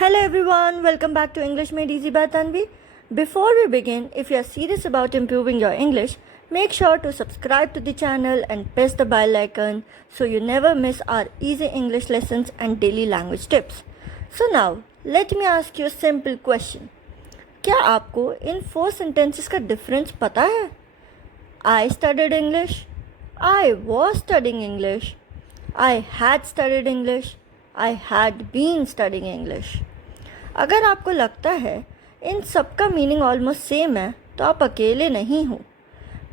Hello everyone, welcome back to English Made Easy by Tanvi. Before we begin, if you are serious about improving your English, make sure to subscribe to the channel and press the bell icon so you never miss our easy English lessons and daily language tips. So now, let me ask you a simple question. क्या आपको इन 4 sentences का difference पता है? I studied English. I was studying English. I had studied English. I had been studying English. अगर आपको लगता है इन सब का मीनिंग ऑलमोस्ट सेम है तो आप अकेले नहीं हो.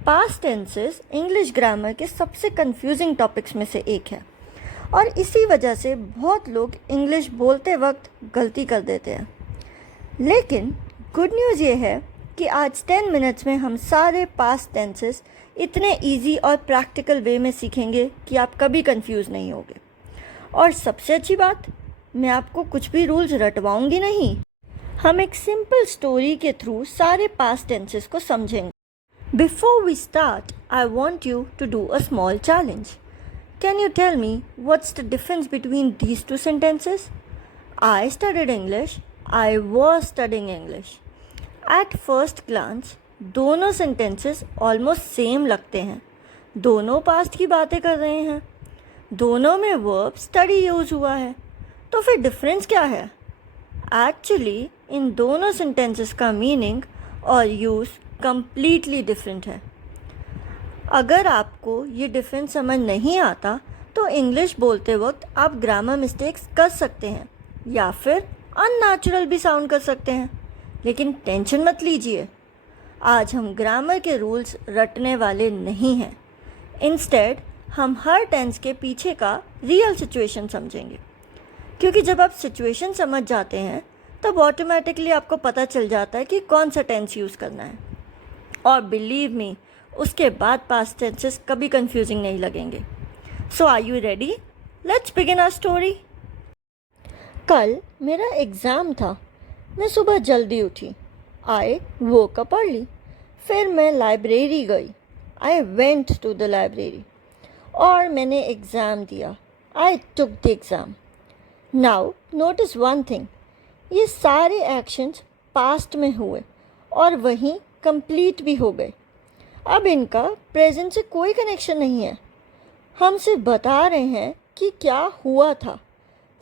पास्ट टेंसेस इंग्लिश ग्रामर के सबसे कंफ्यूजिंग टॉपिक्स में से एक है और इसी वजह से बहुत लोग इंग्लिश बोलते वक्त गलती कर देते हैं. लेकिन गुड न्यूज़ ये है कि आज 10 मिनट्स में हम सारे पास्ट टेंसेस इतने इजी और प्रैक्टिकल वे में सीखेंगे कि आप कभी कंफ्यूज नहीं होगे. और सबसे अच्छी बात, मैं आपको कुछ भी रूल्स रटवाऊंगी नहीं. हम एक सिंपल स्टोरी के थ्रू सारे पास्ट टेंसेस को समझेंगे. Before we start, I want you to do a small challenge. Can you tell me what's the difference between these 2 sentences? I studied English. I was studying English. At first glance, दोनों sentences almost same लगते हैं. दोनों past की बातें कर रहे हैं. दोनों में वर्ब स्टडी यूज हुआ है. तो फिर डिफरेंस क्या है? एक्चुअली इन दोनों सेंटेंसेस का मीनिंग और यूज़ कम्प्लीटली डिफरेंट है. अगर आपको ये डिफरेंस समझ नहीं आता तो इंग्लिश बोलते वक्त आप ग्रामर मिस्टेक्स कर सकते हैं या फिर अननेचुरल भी साउंड कर सकते हैं. लेकिन टेंशन मत लीजिए, आज हम ग्रामर के रूल्स रटने वाले नहीं हैं. इंस्टेड हम हर टेंस के पीछे का रियल सिचुएशन समझेंगे, क्योंकि जब आप सिचुएशन समझ जाते हैं तब ऑटोमेटिकली आपको पता चल जाता है कि कौन सा टेंस यूज़ करना है. और बिलीव मी, उसके बाद पास्ट टेंसेस कभी कंफ्यूजिंग नहीं लगेंगे. So are you ready? Let's begin our story. कल मेरा एग्ज़ाम था. मैं सुबह जल्दी उठी. I woke up early. फिर मैं लाइब्रेरी गई. I went to the library. और मैंने एग्ज़ाम दिया. I took the exam. Now notice one thing, ये सारे एक्शंस पास्ट में हुए और वहीं कंप्लीट भी हो गए. अब इनका प्रेजेंट से कोई कनेक्शन नहीं है. हम सिर्फ बता रहे हैं कि क्या हुआ था.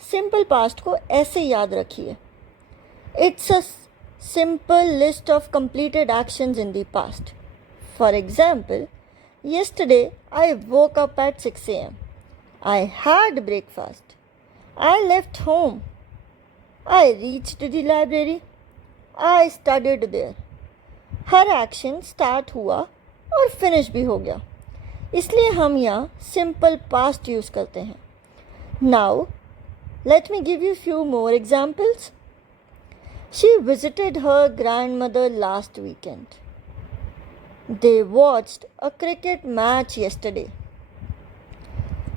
सिंपल पास्ट को ऐसे याद रखिए. It's a simple list of completed actions in the past. For example, yesterday I woke up at 6 a.m. I had breakfast. I left home. I reached the library. I studied there. Her action start हुआ और finish भी हो गया, इसलिए हम यहाँ simple past use करते हैं. Now let me give you few more examples. She visited her grandmother last weekend. They watched a cricket match yesterday.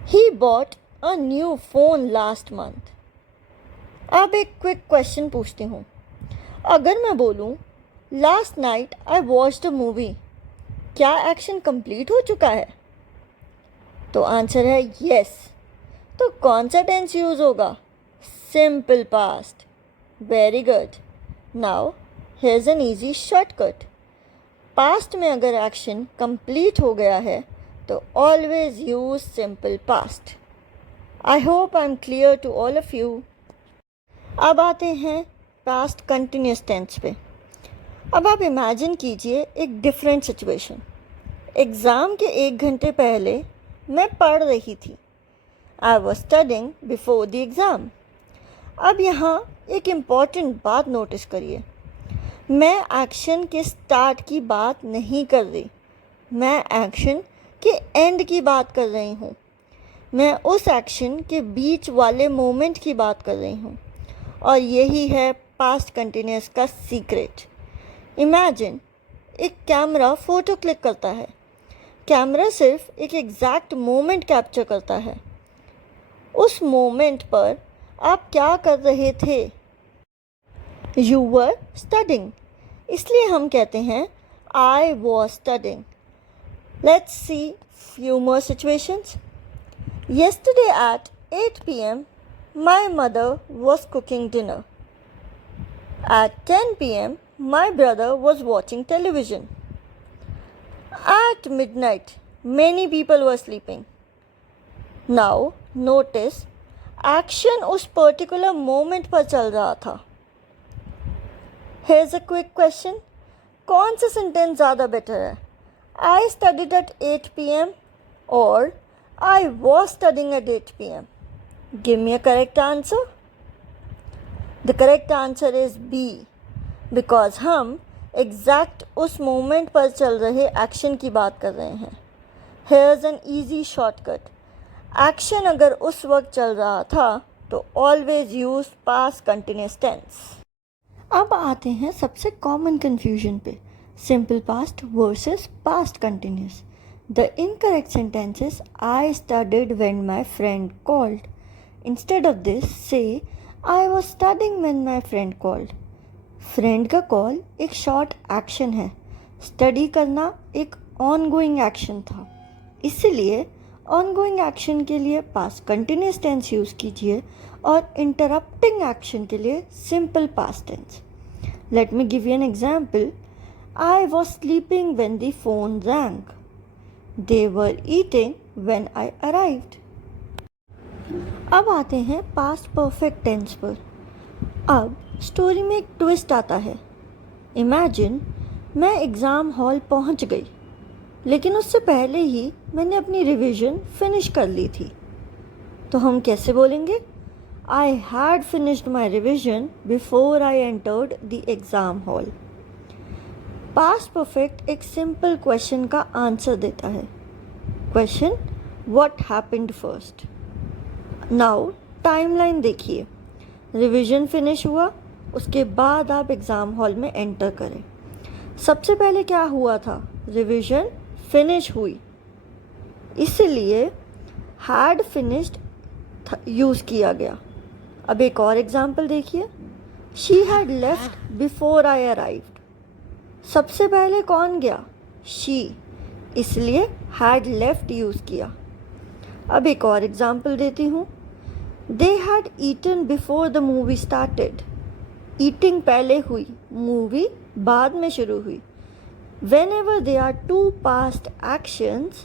He bought a new phone last month. अब एक क्विक क्वेश्चन पूछती हूँ. अगर मैं बोलूँ last night I watched a movie, क्या action complete हो चुका है? तो आंसर है यस. तो कौन सा टेंस यूज़ होगा? Simple past. Very good. Now here's an easy shortcut. Past में अगर एक्शन कंप्लीट हो गया है तो always use simple past. I hope I am clear to all of you. अब आते हैं पास्ट कंटिन्यूस टेंस पे. अब आप इमेजिन कीजिए एक डिफरेंट सिचुएशन. एग्ज़ाम के 1 घंटे पहले मैं पढ़ रही थी. आई was studying before the exam. अब यहाँ एक इम्पॉर्टेंट बात नोटिस करिए. मैं एक्शन के स्टार्ट की बात नहीं कर रही, मैं एक्शन के एंड की बात कर रही हूँ. मैं उस एक्शन के बीच वाले मोमेंट की बात कर रही हूँ. और यही है पास्ट कंटिन्यूस का सीक्रेट. इमेजिन एक कैमरा फ़ोटो क्लिक करता है. कैमरा सिर्फ एक एग्जैक्ट मोमेंट कैप्चर करता है. उस मोमेंट पर आप क्या कर रहे थे? You were studying. इसलिए हम कहते हैं I was studying. Let's see few more situations. Yesterday at 8 p.m. my mother was cooking dinner. At 10 p.m., my brother was watching television. At midnight, many people were sleeping. Now, notice, action उस particular moment पर चल रहा था. Here's a quick question. कौन सा sentence ज़्यादा better है? I studied at 8 p.m. or I was studying at 8 p.m. Give me a correct answer. The correct answer is B. Because हम exact उस moment पर चल रहे action की बात कर रहे हैं. Here's an easy shortcut. Action अगर उस वक्त चल रहा था तो always use past continuous tense. अब आते हैं सबसे common confusion पे. Simple past versus past continuous. The incorrect sentence is I studied when my friend called. Instead of this, say I was studying when my friend called. Friend का call एक short action है. Study करना एक ongoing action था. इसलिए ongoing action के लिए past continuous tense use कीजिए और interrupting action के लिए simple past tense. Let me give you an example. I was sleeping when the phone rang. They were eating when I arrived. अब आते हैं past perfect tense पर. अब story में एक ट्विस्ट आता है. इमेजिन मैं एग्ज़ाम हॉल पहुंच गई, लेकिन उससे पहले ही मैंने अपनी रिवीजन फिनिश कर ली थी. तो हम कैसे बोलेंगे? I had finished my revision before I entered the exam hall. Past perfect एक सिंपल क्वेश्चन का आंसर देता है. Question what happened first. Now timeline देखिए. रिवीजन फिनिश हुआ, उसके बाद आप एग्ज़ाम हॉल में एंटर करें. सबसे पहले क्या हुआ था? रिवीजन फिनिश हुई, इसलिए हैड फिनिश्ड यूज़ किया गया. अब एक और एग्जाम्पल देखिए. She had left before I arrived. सबसे पहले कौन गया? शी, इसलिए हैड लेफ्ट यूज़ किया. अब एक और एग्जाम्पल देती हूँ. They had eaten before the movie started. Eating पहले हुई, मूवी बाद में शुरू हुई. Whenever they are two past actions,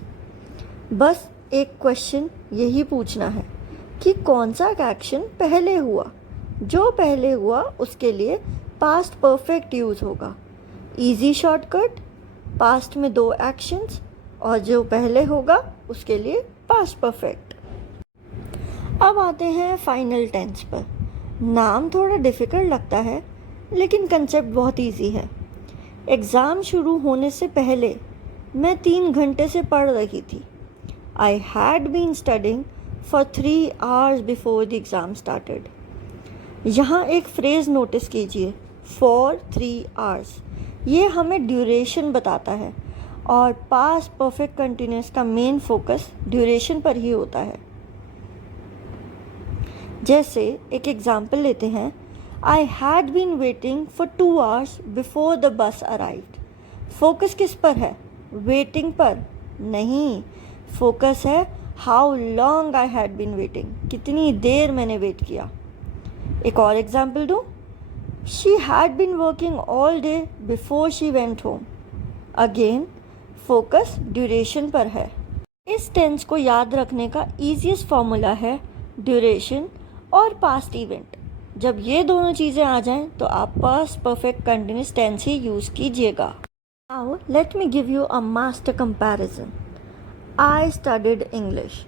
बस एक क्वेश्चन यही पूछना है कि कौन सा एक्शन पहले हुआ. जो पहले हुआ उसके लिए पास्ट परफेक्ट यूज़ होगा. ईजी शॉर्टकट, पास्ट में दो एक्शंस और जो पहले होगा उसके लिए पास्ट परफेक्ट. अब आते हैं फाइनल टेंस पर. नाम थोड़ा डिफ़िकल्ट लगता है, लेकिन कंसेप्ट बहुत इजी है. एग्ज़ाम शुरू होने से पहले मैं 3 घंटे से पढ़ रही थी. I had been studying for 3 hours before the exam started. यहाँ एक फ्रेज़ नोटिस कीजिए, फॉर 3 hours. ये हमें ड्यूरेशन बताता है और पास्ट परफेक्ट कंटिन्यूस का मेन फोकस ड्यूरेशन पर ही होता है. जैसे एक एग्जाम्पल लेते हैं. I had been waiting for 2 hours before the bus arrived. Focus किस पर है? वेटिंग पर नहीं, फोकस है how long I had been waiting. कितनी देर मैंने वेट किया. एक और एग्जाम्पल दूँ. She had been working all day before she went home. Again focus duration पर है. इस टेंस को याद रखने का ईजीएस्ट फॉर्मूला है ड्यूरेशन और पास्ट इवेंट. जब ये दोनों चीज़ें आ जाएं तो आप पास्ट परफेक्ट कंटिन्यूस टेंस ही यूज़ कीजिएगा. Now let me give you a master comparison. I studied English.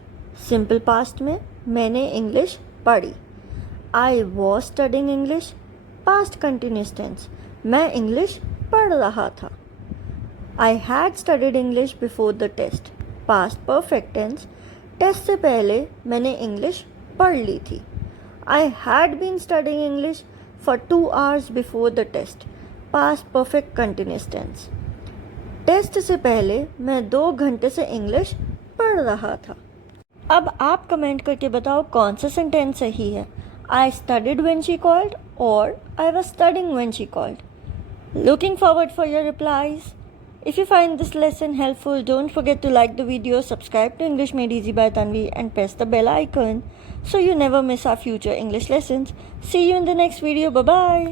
Simple past में मैंने इंग्लिश पढ़ी. आई was studying English. Past continuous tense, मैं इंग्लिश पढ़ रहा था. I had studied English before the test. Past perfect tense, test से पहले मैंने इंग्लिश पढ़ ली थी. I had been studying English for 2 hours before the test. Past perfect continuous tense, test से पहले मैं 2 घंटे से इंग्लिश पढ़ रहा था. अब आप कमेंट करके बताओ कौन सा सेंटेंस सही है. I studied when she called or I was studying when she called. Looking forward for your replies. If you find this lesson helpful, don't forget to like the video, subscribe to English Made Easy by Tanvi and press the bell icon so you never miss our future English lessons. See you in the next video. Bye-bye.